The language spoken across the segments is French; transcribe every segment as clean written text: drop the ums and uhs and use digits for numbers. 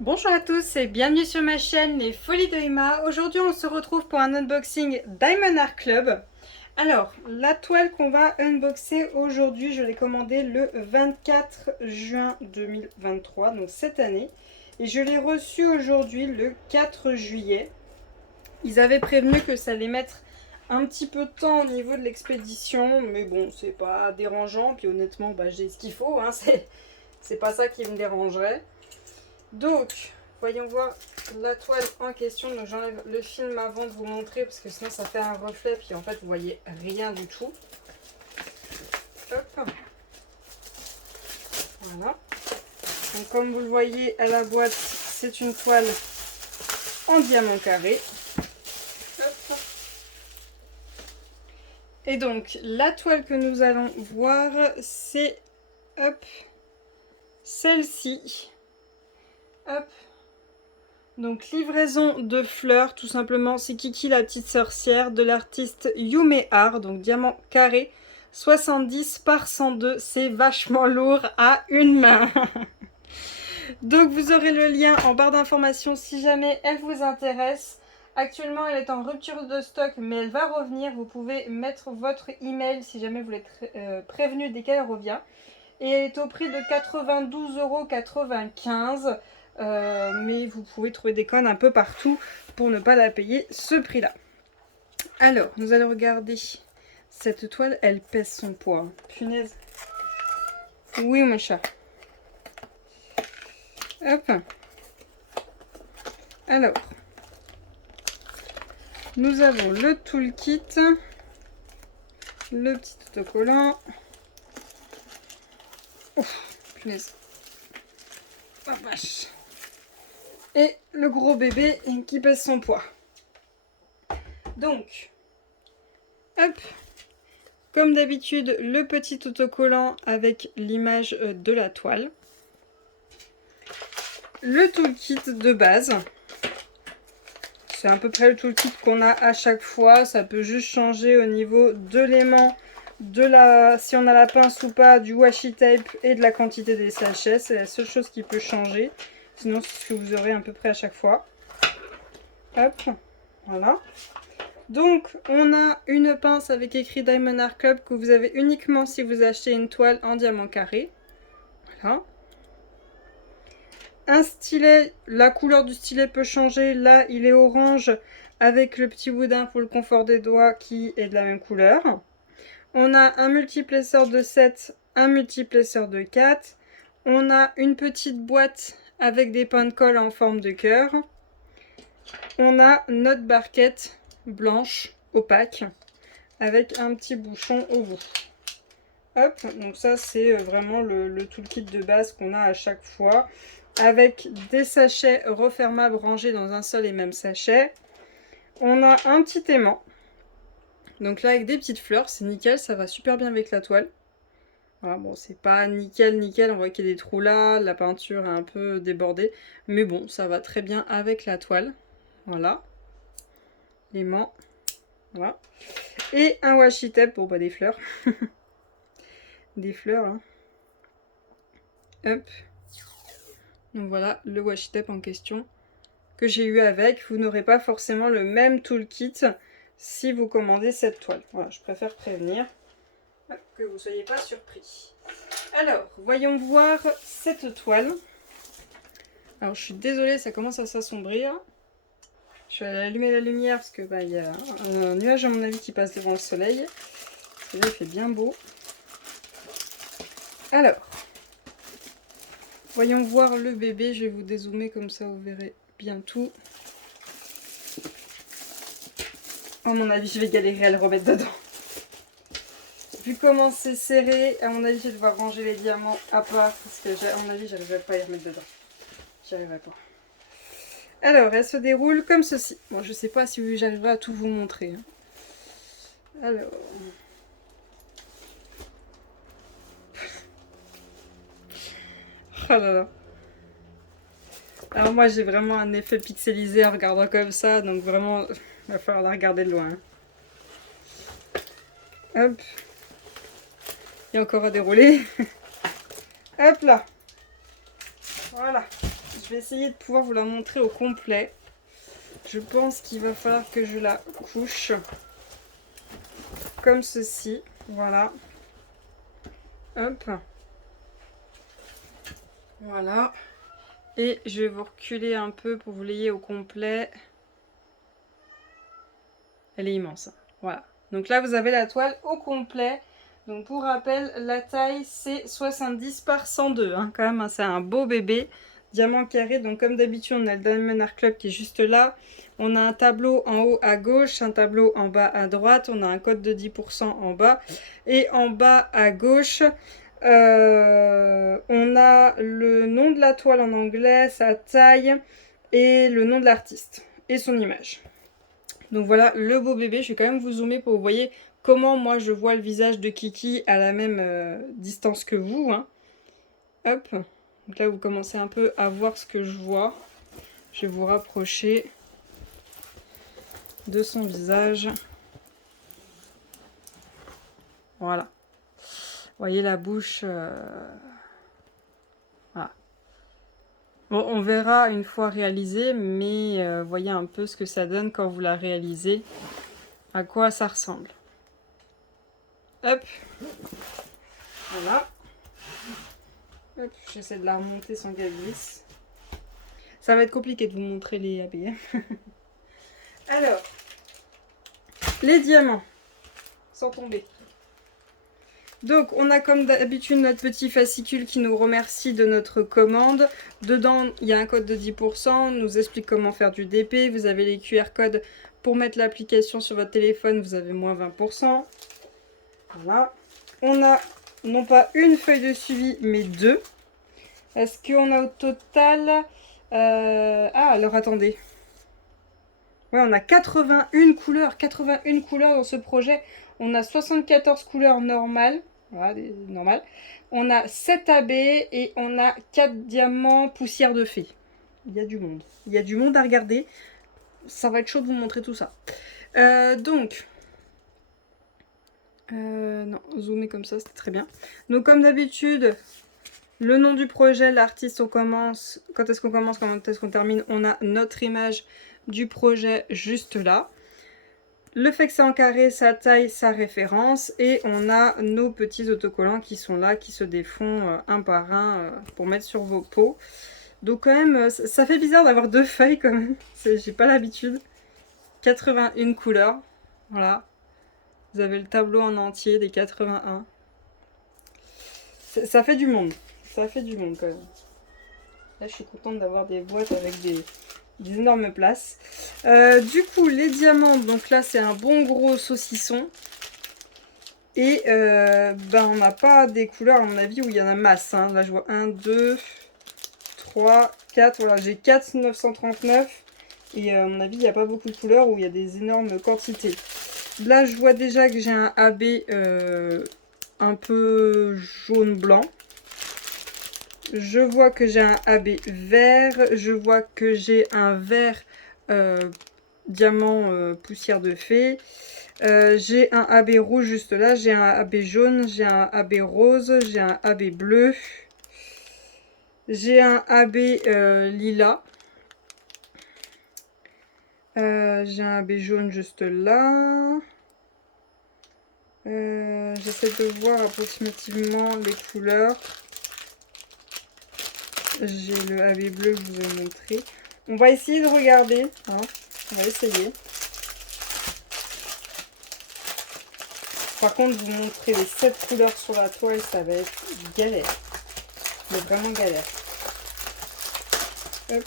Bonjour à tous et bienvenue sur ma chaîne Les Folies de Emma. Aujourd'hui on se retrouve pour un unboxing Diamond Art Club. Alors la toile qu'on va unboxer aujourd'hui, je l'ai commandée le 24 juin 2023, donc cette année. Et je l'ai reçue aujourd'hui le 4 juillet. Ils avaient prévenu que ça allait mettre un petit peu de temps au niveau de l'expédition, mais bon c'est pas dérangeant. Puis honnêtement j'ai ce qu'il faut, hein. C'est pas ça qui me dérangerait. Donc, voyons voir la toile en question. Donc, j'enlève le film avant de vous montrer parce que sinon ça fait un reflet. Puis en fait, vous voyez rien du tout. Hop. Voilà. Donc, comme vous le voyez à la boîte, c'est une toile en diamant carré. Hop. Et donc, la toile que nous allons voir, c'est celle-ci. Hop. Donc livraison de fleurs, tout simplement, c'est Kiki la petite sorcière de l'artiste Yume Art, donc diamant carré, 70 par 102, c'est vachement lourd à une main. Donc vous aurez le lien en barre d'informations si jamais elle vous intéresse. Actuellement elle est en rupture de stock mais elle va revenir, vous pouvez mettre votre email si jamais vous êtes prévenu dès qu'elle revient. Et elle est au prix de 92,95 €. Mais vous pouvez trouver des connes un peu partout pour ne pas la payer ce prix-là. Alors, nous allons regarder. Cette toile, elle pèse son poids. Punaise. Oui, mon chat. Hop. Alors, nous avons le toolkit, le petit autocollant. Ouf, punaise. Oh vache. Et le gros bébé qui pèse son poids. Donc, hop, comme d'habitude, le petit autocollant avec l'image de la toile. Le toolkit de base. C'est à peu près le toolkit qu'on a à chaque fois. Ça peut juste changer au niveau de l'aimant, si on a la pince ou pas, du washi tape et de la quantité des sachets. C'est la seule chose qui peut changer. Sinon, c'est ce que vous aurez à peu près à chaque fois. Hop, voilà. Donc, on a une pince avec écrit Diamond Art Club que vous avez uniquement si vous achetez une toile en diamant carré. Voilà. Un stylet, la couleur du stylet peut changer. Là, il est orange avec le petit boudin pour le confort des doigts qui est de la même couleur. On a un multiplesseur de 7, un multiplesseur de 4. On a une petite boîte avec des pains de colle en forme de cœur. On a notre barquette blanche opaque avec un petit bouchon au bout. Hop, donc ça c'est vraiment le toolkit de base qu'on a à chaque fois, avec des sachets refermables rangés dans un seul et même sachet. On a un petit aimant, donc là avec des petites fleurs, c'est nickel, ça va super bien avec la toile. Voilà, bon c'est pas nickel, on voit qu'il y a des trous là, la peinture est un peu débordée, mais bon ça va très bien avec la toile. Voilà, l'aimant, voilà. Et un washi tape pour des fleurs. Des fleurs, hein. Hop. Donc voilà le washi tape en question que j'ai eu avec. Vous n'aurez pas forcément le même toolkit si vous commandez cette toile. Voilà, je préfère prévenir que vous ne soyez pas surpris. Alors, voyons voir cette toile. Alors, je suis désolée, ça commence à s'assombrir. Je vais aller allumer la lumière parce que il y a un nuage à mon avis qui passe devant le soleil. Parce que là, il fait bien beau. Alors, voyons voir le bébé. Je vais vous dézoomer comme ça, vous verrez bien tout. À mon avis, je vais galérer à le remettre dedans. Vu comment c'est serré, à mon avis, je vais devoir ranger les diamants à part. Parce que, à mon avis, j'arriverai pas à y remettre dedans. J'y arriverai pas. Alors, elle se déroule comme ceci. Bon, je sais pas si j'arriverai à tout vous montrer. Hein. Alors... Oh là là. Alors moi, j'ai vraiment un effet pixelisé en regardant comme ça. Donc vraiment, il va falloir la regarder de loin. Hein. Hop. Il y a encore à dérouler. Hop là. Voilà. Je vais essayer de pouvoir vous la montrer au complet. Je pense qu'il va falloir que je la couche comme ceci. Voilà. Hop. Voilà. Et je vais vous reculer un peu pour que vous l'ayez au complet. Elle est immense. Voilà. Donc là, vous avez la toile au complet. Donc pour rappel, la taille, c'est 70 par 102. Hein, quand même, hein, c'est un beau bébé. Diamant carré. Donc comme d'habitude, on a le Diamond Art Club qui est juste là. On a un tableau en haut à gauche, un tableau en bas à droite. On a un code de 10% en bas. Et en bas à gauche, on a le nom de la toile en anglais, sa taille et le nom de l'artiste et son image. Donc voilà le beau bébé. Je vais quand même vous zoomer pour que vous voyez comment moi je vois le visage de Kiki à la même distance que vous. Hein. Hop. Donc là vous commencez un peu à voir ce que je vois. Je vais vous rapprocher de son visage. Voilà. Vous voyez la bouche. Voilà. Bon, on verra une fois réalisé, mais voyez un peu ce que ça donne quand vous la réalisez. À quoi ça ressemble. Hop. Voilà. Hop, j'essaie de la remonter sans qu'elle glisse. Ça va être compliqué de vous montrer les AB. Alors, les diamants, sans tomber. Donc, on a comme d'habitude notre petit fascicule qui nous remercie de notre commande. Dedans, il y a un code de 10%, on nous explique comment faire du DP. Vous avez les QR codes pour mettre l'application sur votre téléphone, vous avez moins 20%. Voilà. On a non pas une feuille de suivi, mais deux. Est-ce qu'on a au total... Ah, alors attendez. Ouais, on a 81 couleurs. 81 couleurs dans ce projet. On a 74 couleurs normales. Voilà, normales. On a 7 AB et on a 4 diamants poussière de fée. Il y a du monde. Il y a du monde à regarder. Ça va être chaud de vous montrer tout ça. Non, zoomer comme ça, c'était très bien. Donc comme d'habitude... Le nom du projet, l'artiste, on commence, quand est-ce qu'on commence, quand est-ce qu'on termine, on a notre image du projet juste là. Le fait que c'est en carré, sa taille, sa référence. Et on a nos petits autocollants qui sont là, qui se défont un par un pour mettre sur vos pots. Donc quand même, ça fait bizarre d'avoir deux feuilles quand même. J'ai pas l'habitude. 81 couleurs. Voilà. Vous avez le tableau en entier des 81. Ça fait du monde. Ça fait du monde quand même. Là, je suis contente d'avoir des boîtes avec des énormes places. Du coup, les diamants, donc là, c'est un bon gros saucisson. Et on n'a pas des couleurs, à mon avis, où il y en a masse. Hein. Là, je vois 1, 2, 3, 4. Voilà, j'ai 4 939. Et à mon avis, il n'y a pas beaucoup de couleurs où il y a des énormes quantités. Là, je vois déjà que j'ai un AB un peu jaune-blanc. Je vois que j'ai un AB vert. Je vois que j'ai un vert diamant poussière de fée. J'ai un AB rouge juste là. J'ai un AB jaune. J'ai un AB rose. J'ai un AB bleu. J'ai un AB lilas. J'ai un AB jaune juste là. J'essaie de voir approximativement les couleurs. J'ai le AB bleu que je vous ai montré. On va essayer de regarder. Hein. On va essayer. Par contre, vous montrer les 7 couleurs sur la toile, ça va être galère. Mais vraiment galère. Hop.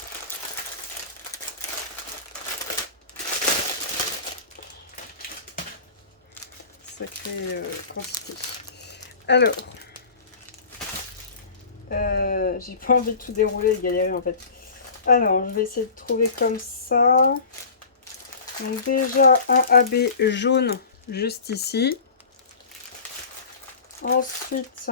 Sacrée quantité. Alors. J'ai pas envie de tout dérouler et galérer en fait. Alors, je vais essayer de trouver comme ça. Donc déjà, un AB jaune juste ici. Ensuite,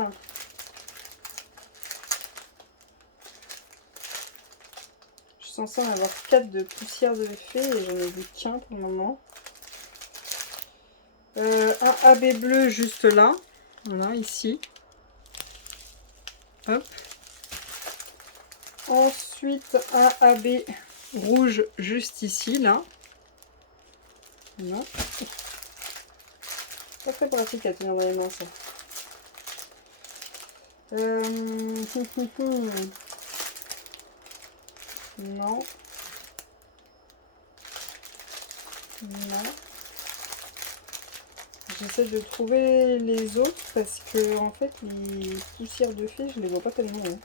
je suis censée en avoir 4 de poussière de fée et j'en ai vu qu'un pour le moment. Un AB bleu juste là. Voilà, ici. Hop. Ensuite, ensuite un AB rouge juste ici, là. Voilà. Pas très pratique à tenir dans les mains, ça. Non. Non. J'essaie de trouver les autres parce que en fait les poussières de fée je les vois pas tellement. Hein.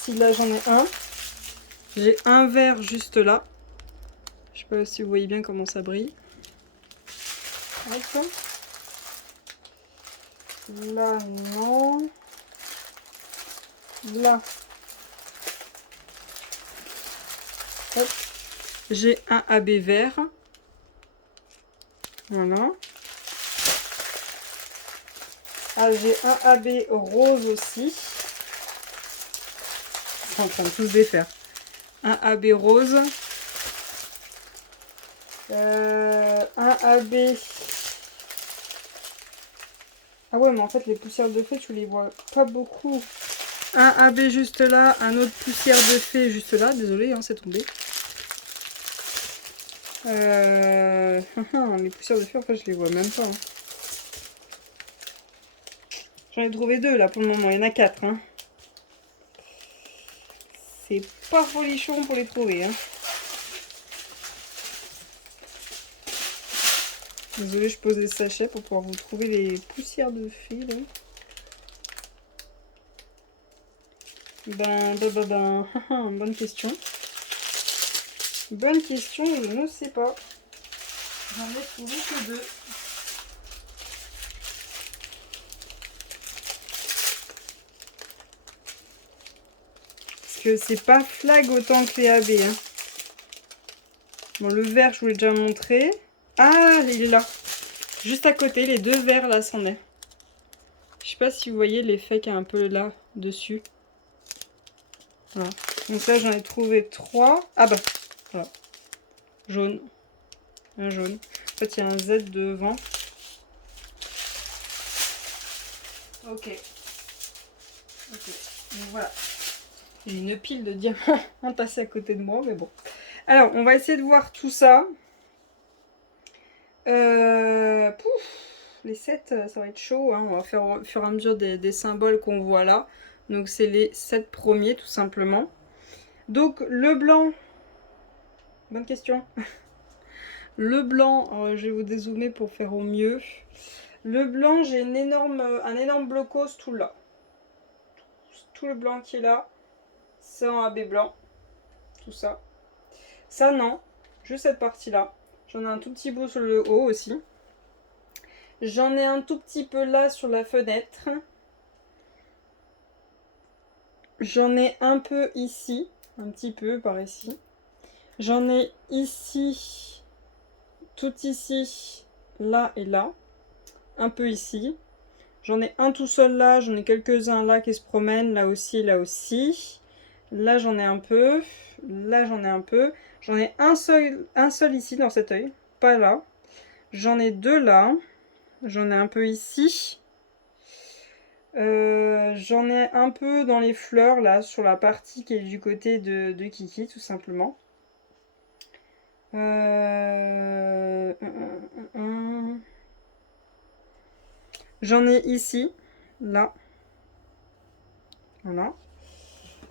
Si là j'en ai un. J'ai un vert juste là. Je sais pas si vous voyez bien comment ça brille. Hop. Là non. Là. Hop. J'ai un AB vert. Voilà. Ah, j'ai un AB rose aussi. Je suis en train de tous défaire. Un AB rose. Un AB. Ah ouais, mais en fait, les poussières de fée, tu les vois pas beaucoup. Un AB juste là, un autre poussière de fée juste là. Désolé, hein, c'est tombé. Les poussières de fée, en fait, je les vois même pas. Hein. J'en ai trouvé deux là pour le moment. Il y en a 4. Hein. C'est pas folichon pour les trouver. Hein. Désolée, je pose des sachets pour pouvoir vous trouver les poussières de fée. Là. Bonne question. Bonne question, je ne sais pas. J'en ai trouvé que 2. Parce que c'est pas flag autant que les AB. Hein. Bon, le vert, je vous l'ai déjà montré. Ah, il est là. Juste à côté, les deux verts là, c'en est. Je sais pas si vous voyez l'effet qu'il y a un peu là, dessus. Voilà. Donc là, j'en ai trouvé 3. Ah bah, voilà. Jaune. Un jaune. En fait, il y a un Z devant. Ok. Ok. Donc voilà. J'ai une pile de diamants entassés à côté de moi, mais bon. Alors, on va essayer de voir tout ça. Les 7, ça va être chaud. Hein. On va faire au fur et à mesure des symboles qu'on voit là. Donc, c'est les 7 premiers, tout simplement. Donc, le blanc. Bonne question. Le blanc, je vais vous dézoomer pour faire au mieux. Le blanc, j'ai un énorme blocos tout là. Tout le blanc qui est là, c'est en AB blanc. Tout ça. Ça, non. Juste cette partie-là. J'en ai un tout petit bout sur le haut aussi. J'en ai un tout petit peu là sur la fenêtre. J'en ai un peu ici. Un petit peu par ici. J'en ai ici. Tout ici. Là et là. Un peu ici. J'en ai un tout seul là. J'en ai quelques-uns là qui se promènent. Là aussi, là aussi. Là, j'en ai un peu. Là, j'en ai un peu. J'en ai un seul ici dans cet œil. Pas là. J'en ai 2 là. J'en ai un peu ici. J'en ai un peu dans les fleurs là, sur la partie qui est du côté de Kiki, tout simplement. J'en ai ici, là. Voilà.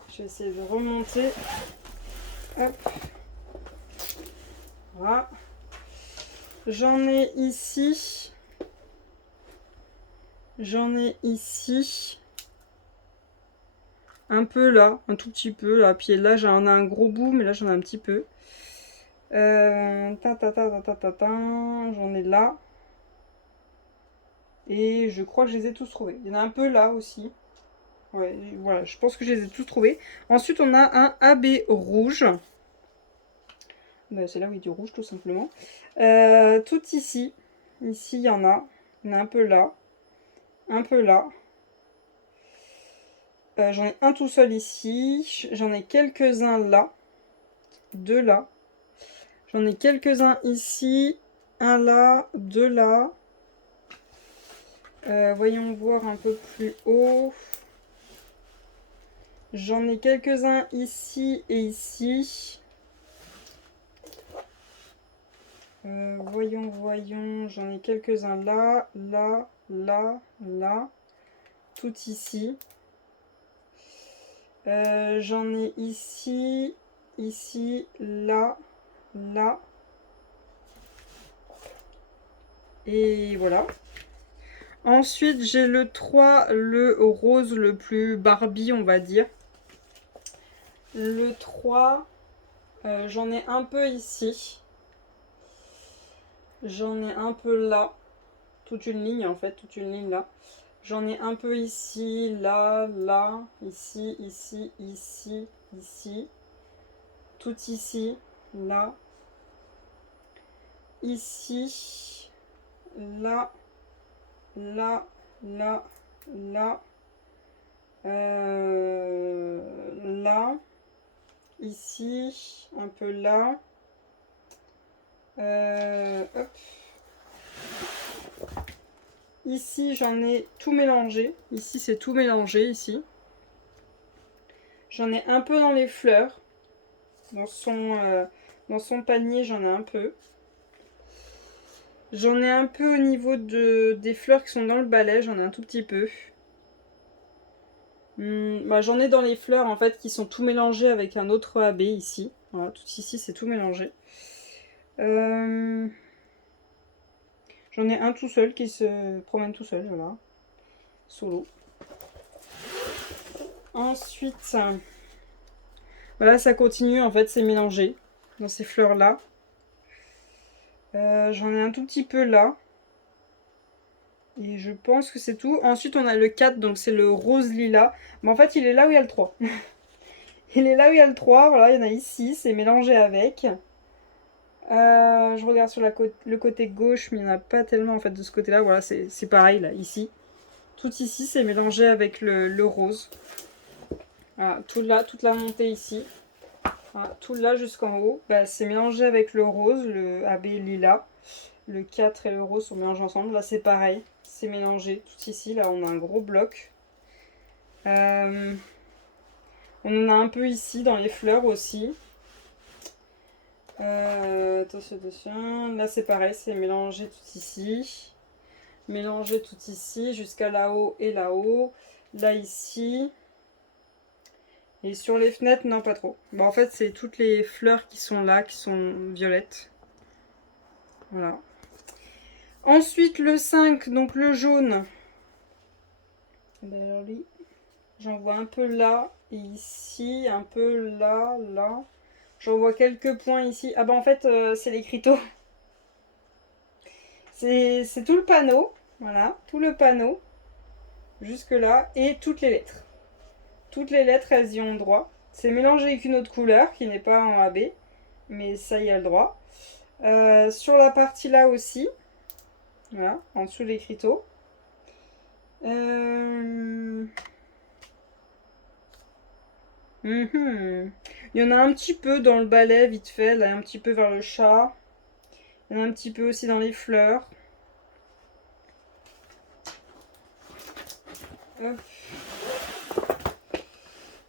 Je vais essayer de remonter. Hop. Voilà. J'en ai ici. J'en ai ici. Un peu là, un tout petit peu là. Puis là, j'en ai un gros bout, mais là, j'en ai un petit peu. J'en ai là. Et je crois que je les ai tous trouvés. Il y en a un peu là aussi. Ouais, voilà, je pense que je les ai tous trouvés. Ensuite, on a un AB rouge. Ben, c'est là où il y a du rouge, tout simplement. Tout ici. Ici, il y en a. Il y en a un peu là. Un peu là. J'en ai un tout seul ici. J'en ai quelques-uns là. 2 là. J'en ai quelques-uns ici. Un là. 2 là. Voyons voir un peu plus haut. J'en ai quelques-uns ici et ici. Voyons. J'en ai quelques-uns là, là, là, là. Tout ici. J'en ai ici, ici, là, là. Et voilà. Ensuite, j'ai le 3, le rose le plus Barbie, on va dire. Le 3, j'en ai un peu ici. J'en ai un peu là. Toute une ligne en fait, toute une ligne là. J'en ai un peu ici, là, là, ici, ici, ici, ici. Tout ici, là. Ici, là, là, là, là. Là. Ici, un peu là. Hop. Ici, j'en ai tout mélangé. Ici, c'est tout mélangé, ici. J'en ai un peu dans les fleurs. Dans son panier, j'en ai un peu. J'en ai un peu au niveau des fleurs qui sont dans le balai. J'en ai un tout petit peu. J'en ai dans les fleurs, en fait, qui sont tout mélangées avec un autre AB, ici. Voilà, tout ici, c'est tout mélangé. J'en ai un tout seul qui se promène tout seul, voilà. Solo. Ensuite, voilà, ça continue, en fait, c'est mélangé dans ces fleurs-là. J'en ai un tout petit peu là. Et je pense que c'est tout. Ensuite, on a le 4, donc c'est le rose lilas. Mais en fait, il est là où il y a le 3. Il est là où il y a le 3, voilà, il y en a ici, c'est mélangé avec. Je regarde sur le côté gauche, mais il n'y en a pas tellement en fait de ce côté-là. Voilà, c'est pareil là, ici. Tout ici, c'est mélangé avec le rose. Voilà, tout là, toute la montée ici. Voilà, tout là jusqu'en haut, bah, c'est mélangé avec le rose, le AB lilas. Le 4 et le rose sont mélangés ensemble. Là, c'est pareil, c'est mélangé. Tout ici, là, on a un gros bloc. On en a un peu ici dans les fleurs aussi. Attention. Là, c'est pareil, c'est mélangé tout ici. Mélangé tout ici, jusqu'à là-haut et là-haut. Là, ici. Et sur les fenêtres, non, pas trop. Bon, en fait, c'est toutes les fleurs qui sont là, qui sont violettes. Voilà. Ensuite, le 5, donc le jaune. Ben alors lui, j'en vois un peu là et ici, un peu là, là. J'en vois quelques points ici. Ah bah en fait, c'est l'écriteau. C'est tout le panneau. Voilà, tout le panneau. Jusque là. Et toutes les lettres. Toutes les lettres, elles y ont droit. C'est mélangé avec une autre couleur qui n'est pas en AB. Mais ça y a le droit. Sur la partie là aussi. Voilà, en dessous de l'écriteau. Il y en a un petit peu dans le balai, vite fait, là, un petit peu vers le chat. Il y en a un petit peu aussi dans les fleurs.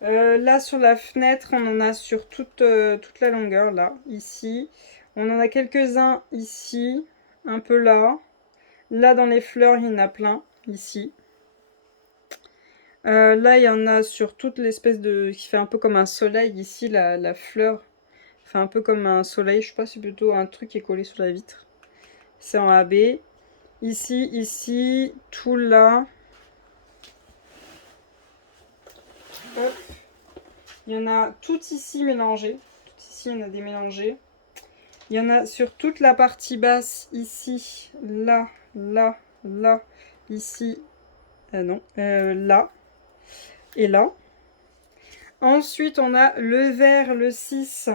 Là, sur la fenêtre, on en a sur toute la longueur, là, ici. On en a quelques-uns ici, un peu là. Là, dans les fleurs, il y en a plein, ici. Là, il y en a sur toute l'espèce de... qui fait un peu comme un soleil, ici, la fleur. Fait un peu comme un soleil, je sais pas, c'est plutôt un truc qui est collé sur la vitre. C'est en AB. Ici, tout là. Hop. Il y en a tout ici mélangé. Tout ici, il y en a des mélangés. Il y en a sur toute la partie basse, ici, là, là, là, ici, non, là, et là. Ensuite, on a le vert, le 6.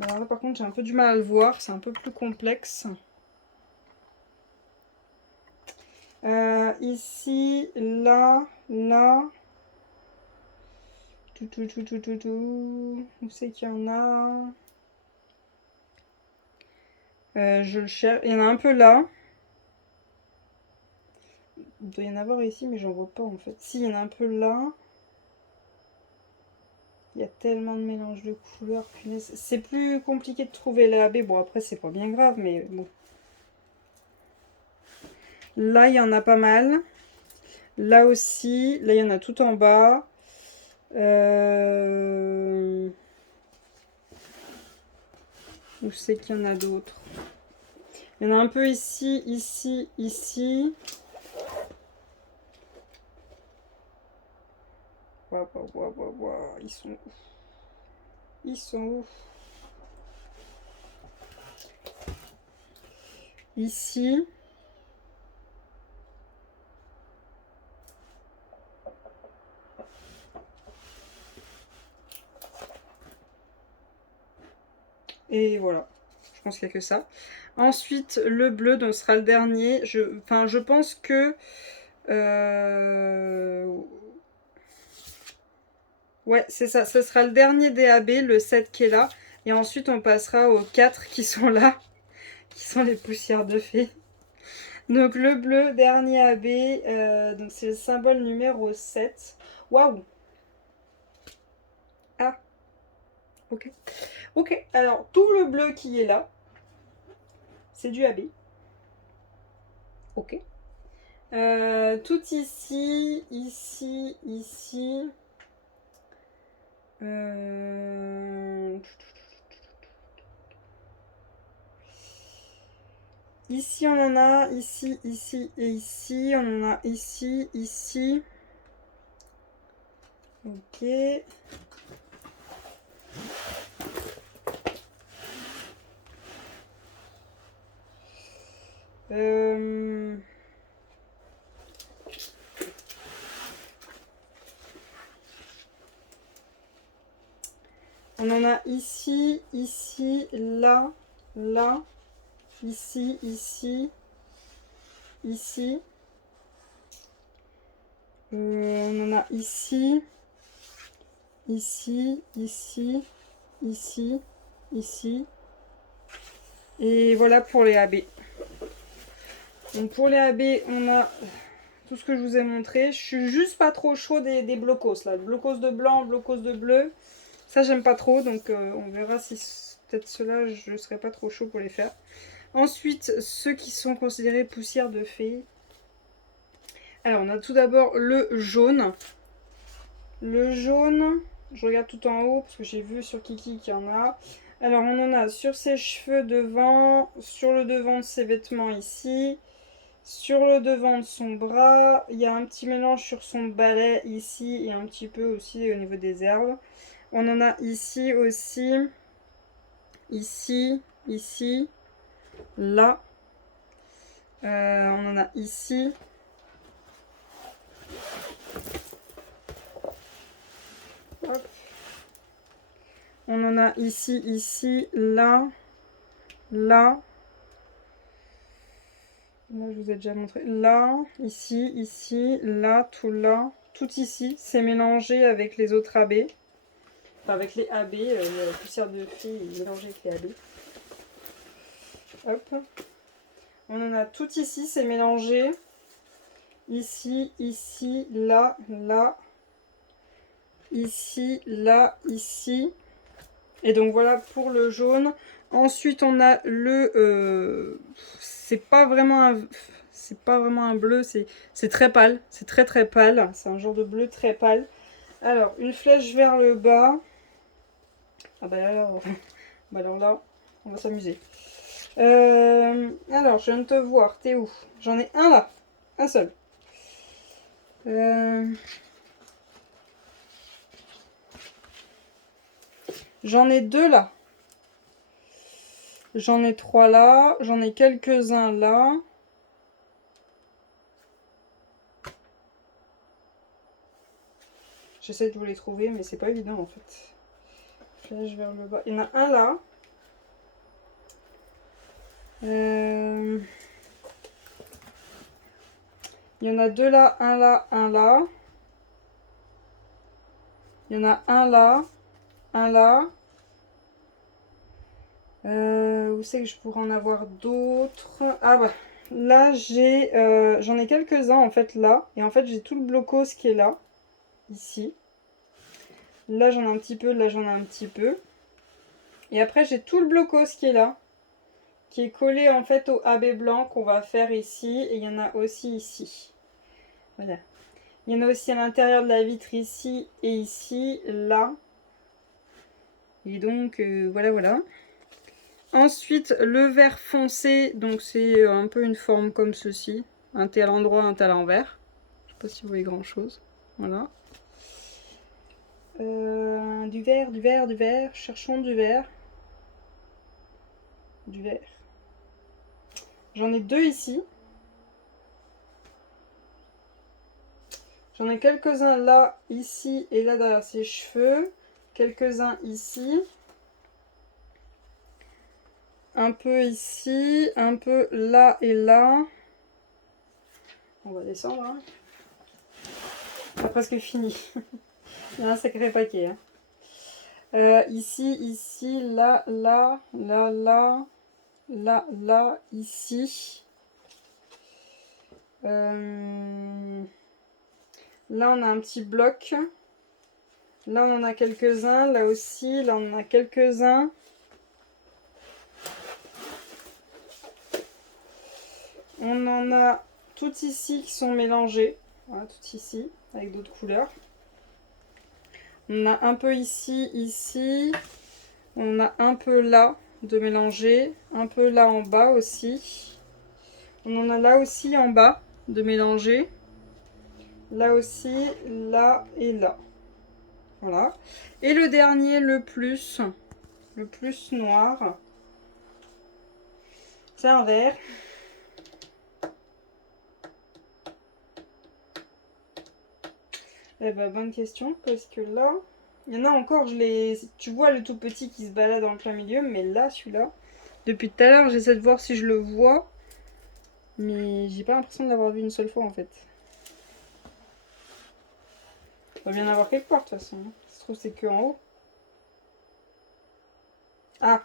Alors là, par contre, j'ai un peu du mal à le voir, c'est un peu plus complexe. Ici, là, là. Où c'est qu'il y en a? Je le cherche. Il y en a un peu là. Il doit y en avoir ici, mais j'en vois pas en fait. Si, il y en a un peu là. Il y a tellement de mélange de couleurs, punaise. C'est plus compliqué de trouver les AB. Bon, après, c'est pas bien grave, mais bon. Là, il y en a pas mal. Là aussi. Là, il y en a tout en bas. Où c'est qu'il y en a d'autres? Il y en a un peu ici, ici, ici. Waouh, waouh, waouh, waouh, waouh. Ils sont où? Ils sont où? Ici. Et voilà. Je pense qu'il n'y a que ça. Ensuite, le bleu, donc sera le dernier. Je pense que... ouais, c'est ça. Ce sera le dernier DAB, le 7 qui est là. Et ensuite, on passera aux 4 qui sont là. Qui sont les poussières de fée. Donc, le bleu, dernier AB. Donc, c'est le symbole numéro 7. Waouh! Ah, ok. Ok, alors, tout le bleu qui est là, c'est du AB. Ok. Tout ici, ici, ici. Ici, on en a, ici, ici et ici. On en a ici, ici. Ok. On en a ici, ici, là, là, ici, ici, ici. On en a ici, ici, ici, ici, ici. Et voilà pour les AB. Donc pour les AB, on a tout ce que je vous ai montré. Je suis juste pas trop chaud des blocos là. Blocos de blanc, blocos de bleu. Ça j'aime pas trop, donc on verra si peut-être ceux-là je serai pas trop chaud pour les faire. Ensuite, ceux qui sont considérés poussière de fée. Alors on a tout d'abord le jaune. Le jaune, je regarde tout en haut parce que j'ai vu sur Kiki qu'il y en a. Alors on en a sur ses cheveux devant, sur le devant de ses vêtements ici, sur le devant de son bras. Il y a un petit mélange sur son balai ici et un petit peu aussi au niveau des herbes. On en a ici aussi, ici, ici, là. On en a ici. Hop. On en a ici, ici, là, là. Là, je vous ai déjà montré. Là, ici, ici, là, tout ici. C'est mélangé avec les autres AB. Enfin, avec les AB. La poussière de fée est mélangée avec les AB. Hop. On en a tout ici, c'est mélangé. Ici, ici, là, là. Ici, là, ici. Et donc voilà pour le jaune. Ensuite, on a le... c'est pas vraiment un bleu, c'est très pâle. C'est très très pâle. C'est un genre de bleu très pâle. Alors, une flèche vers le bas. Ah bah alors, bah alors là, on va s'amuser. Alors, je viens de te voir. T'es où? J'en ai un là. Un seul. J'en ai deux là. J'en ai trois là. J'en ai quelques-uns là. J'essaie de vous les trouver, mais c'est pas évident en fait. Flèche vers le bas. Il y en a un là. Il y en a deux là, un là, un là. Il y en a un là, un là. Où c'est que je pourrais en avoir d'autres? Ah bah là j'en ai quelques-uns en fait là. Et en fait j'ai tout le blocos qui est là, ici. Là, j'en ai un petit peu, là, j'en ai un petit peu. Et après, j'ai tout le blocos qui est là, qui est collé en fait au AB blanc qu'on va faire ici. Et il y en a aussi ici. Voilà. Il y en a aussi à l'intérieur de la vitre ici et ici, là. Et donc, voilà, voilà. Ensuite, le vert foncé, donc c'est un peu une forme comme ceci. Un thé à l'endroit, un thé à l'envers. Je sais pas si vous voyez grand chose. Voilà. Du vert, du vert, du vert. Cherchons du vert. Du vert. J'en ai deux ici. J'en ai quelques-uns là, ici et là derrière ses cheveux. Quelques-uns ici. Un peu ici, un peu là et là. On va descendre. Hein. C'est presque fini. Il y a un sacré paquet. Hein. Ici, ici, là, là, là, là, là, là, ici. Là, on a un petit bloc. Là, on en a quelques-uns. Là aussi, là, on en a quelques-uns. On en a tout ici qui sont mélangés. Voilà, tout ici, avec d'autres couleurs. On a un peu ici, ici. On a un peu là de mélanger. Un peu là en bas aussi. On en a là aussi en bas de mélanger. Là aussi, là et là. Voilà. Et le dernier, le plus noir, c'est un vert. Eh ben, bonne question, parce que là, il y en a encore, tu vois le tout petit qui se balade en plein milieu, mais là, celui-là, depuis tout à l'heure, j'essaie de voir si je le vois, mais j'ai pas l'impression de l'avoir vu une seule fois en fait. Il va bien avoir quelque part de toute façon. Ça se trouve, c'est que en haut. Ah,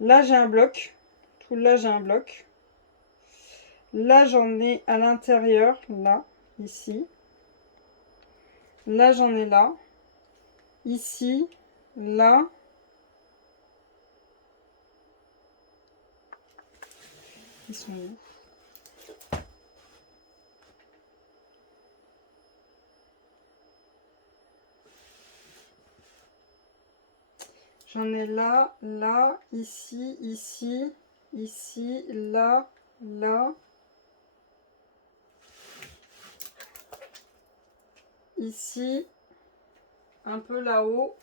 là j'ai un bloc. Tout là j'ai un bloc. Là j'en ai à l'intérieur, là, ici. Là j'en ai là. Ici, là. Ils sont où? J'en ai là, là, ici, ici, ici, là, là. Ici, un peu là-haut,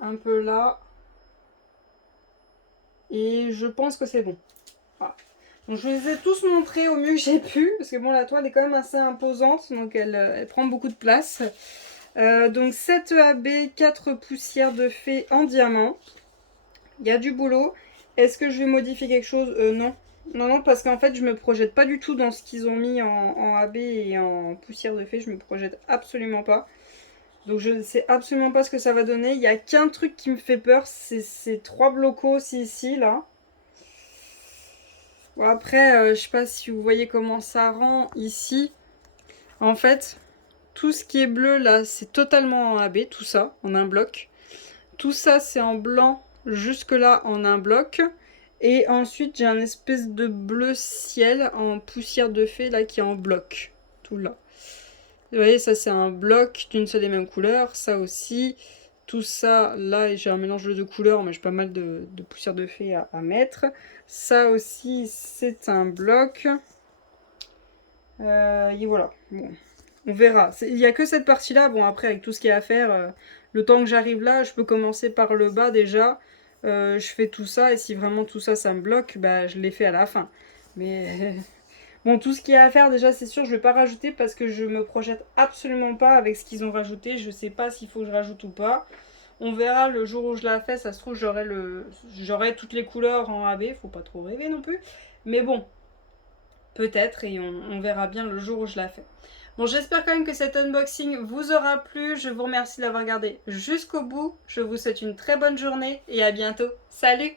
un peu là. Et je pense que c'est bon. Voilà. Donc je vous les ai tous montrés au mieux que j'ai pu. Parce que bon, la toile est quand même assez imposante. Donc elle prend beaucoup de place. Donc 7 EAB, 4 poussières de fée en diamant. Il y a du boulot. Est-ce que je vais modifier quelque chose? Non. Non, non, parce qu'en fait, je me projette pas du tout dans ce qu'ils ont mis en AB et en poussière de fée. Je me projette absolument pas. Donc je ne sais absolument pas ce que ça va donner. Il n'y a qu'un truc qui me fait peur, c'est ces 3 blocos ici, là. Bon, après, je sais pas si vous voyez comment ça rend ici. En fait, tout ce qui est bleu, là, c'est totalement en AB, tout ça, en un bloc. Tout ça, c'est en blanc, jusque-là, en un bloc. Et ensuite, j'ai un espèce de bleu ciel en poussière de fée, là, qui est en bloc. Tout là. Vous voyez, ça c'est un bloc d'une seule et même couleur. Ça aussi, tout ça, là j'ai un mélange de deux couleurs, mais j'ai pas mal de poussière de fée à mettre. Ça aussi, c'est un bloc. Et voilà, bon, on verra. Il n'y a que cette partie-là. Bon, après, avec tout ce qu'il y a à faire, le temps que j'arrive là, je peux commencer par le bas déjà. Je fais tout ça, et si vraiment tout ça, ça me bloque, bah je l'ai fait à la fin. Mais... Bon, tout ce qu'il y a à faire, déjà, c'est sûr, je vais pas rajouter parce que je me projette absolument pas avec ce qu'ils ont rajouté. Je sais pas s'il faut que je rajoute ou pas. On verra le jour où je la fais. Ça se trouve, j'aurai toutes les couleurs en AB. Faut pas trop rêver non plus. Mais bon, peut-être, et on verra bien le jour où je la fais. Bon, j'espère quand même que cet unboxing vous aura plu. Je vous remercie d'avoir regardé jusqu'au bout. Je vous souhaite une très bonne journée et à bientôt. Salut!